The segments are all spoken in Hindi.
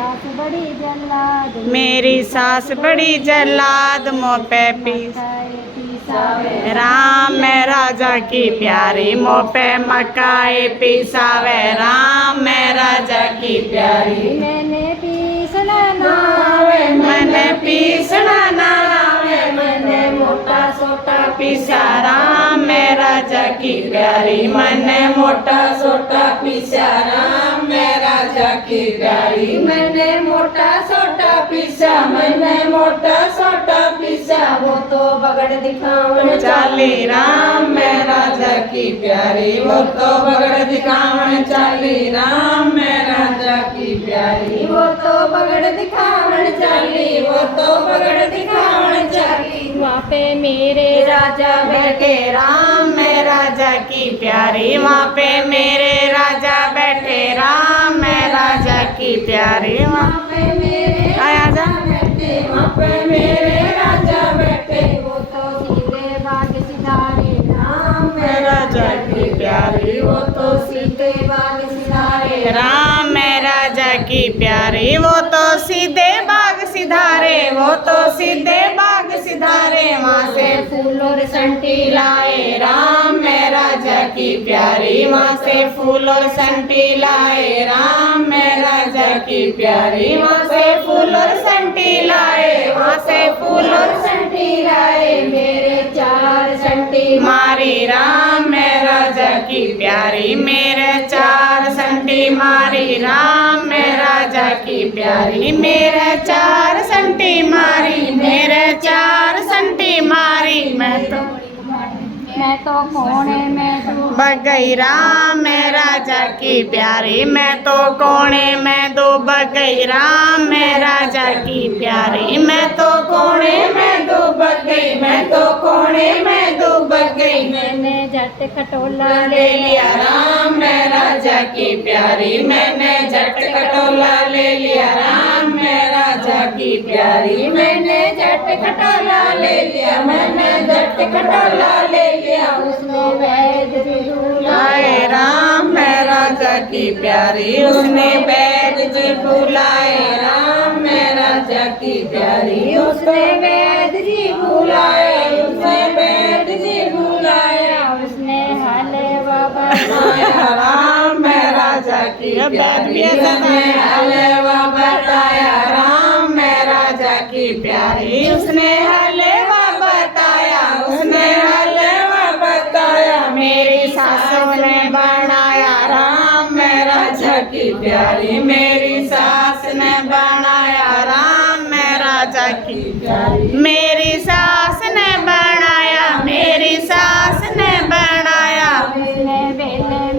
सास बड़ी जल्लाद मेरी सास बड़ी जल्लाद मोह पे राम मैं राजा की प्यारी मोह पे मकाए पिसावे राम मैं राजा की प्यारी मैंने पीसना नावे मैंने पीसना नावे मैंने मोटा सोटा पिसा राम मैं राजा की प्यारी मैंने मोटा सोटा पिसा राम मैं राजा की प्यारी मैंने मोटा सोटा पिसा मैंने मोटा सोटा पिसा वो तो बगड़ दिखावन चाली राम मैं राजा की प्यारी वो तो बगड़ दिखावन चाली राम मैं राजा की प्यारी वो तो बगड़ दिखावन चाली वो तो बगड़ दिखावन चाली वहाँ पे मेरे राजा बैठे राम मैं राजा की प्यारी वहाँ पे मेरे राजा बैठे राम मैं राजा की प्यारी वहाँ पे मेरे आया जा बैठे वहाँ पे मेरे राजा बैठे वो तो सीधे बाग सिधारे राम मैं राजा की प्यारी वो तो सीधे बाग सिधारे राम मैं राजा की प्यारी वो तो सीधे बाग सिधारे वो तो सीधे बाग सिधारे वहाँ से फूल और संटी लाए राम मैं राजा की प्यारी वहाँ से फूल और संटी लाए राम मैं राजा की प्यारी वहाँ से फूल और संटी लाए वहाँ से फूल और संटी लाए मेरे चार संटी मारी राम मैं राजा की प्यारी मेरे चार संटी मारी राम मैं राजा की प्यारी मेरे चार संटी मारी मेरे चार संटी मारी मैं तो कोने में डूब गई राम मैं राजा की प्यारी मैं तो कोने में डूब गई राम मैं राजा की प्यारी मैं तो कोने में डूब गई मैं तो कोने में डूब गई मैंने झट खटोला ले लिया राम मैं राजा की प्यारी मैंने झट खटोला ले लिया राम मैं राजा की प्यारी मैंने झट खटोला ले लिया मैंने झट खटोला ले लिया उसने वैद जी बुलाए राम मैं राजा की प्यारी उसने वैद जी बुलाए राम मैं राजा की प्यारी उसने वैद जी बुलाए उसने वैद जी बुलाया उसने हलवा बताया राम मैं राजा की प्यारी उसने हलवा बताया राम मैं राजा की प्यारी उसने हलवा बताया उसने हलवा बताया मेरी सासू ने बनाया राम मैं राजा की प्यारी मेरी सास ने बनाया राम मैं राजा की प्यारी मेरी सास ने बनाया मेरी सास ने बनाया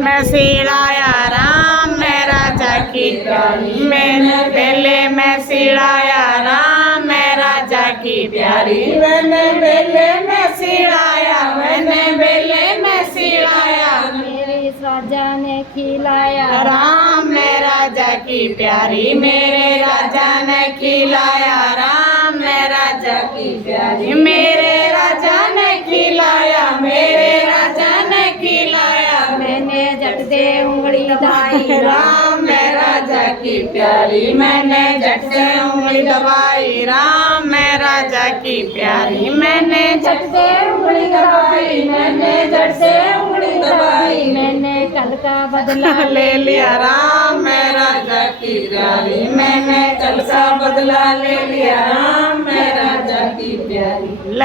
मैं सिलाया राम मैं राजा की प्यारी मैंने बेले में सिलाया राम मैं राजा की प्यारी मैंने बेले में सिलाया मैंने बेले में सिलाया मेरे राजा ने खिलाया राम मैं राजा की प्यारी मेरे राजा ने खिलाया राम मैं राजा की प्यारी मेरे राजा ने खिलाया मेरे राजा ने खिलाया मैंने झट दे उंगली दाई राम मैं राजा की प्यारी मैंने झट से उंगली दबाई राम मैं राजा की प्यारी मैंने झट से उंगली दबाई मैंने झट से उंगली दबाई मैंने कल का बदला ले लिया राम मैं राजा की प्यारी मैंने कल का बदला ले लिया राम मैं राजा की प्यारी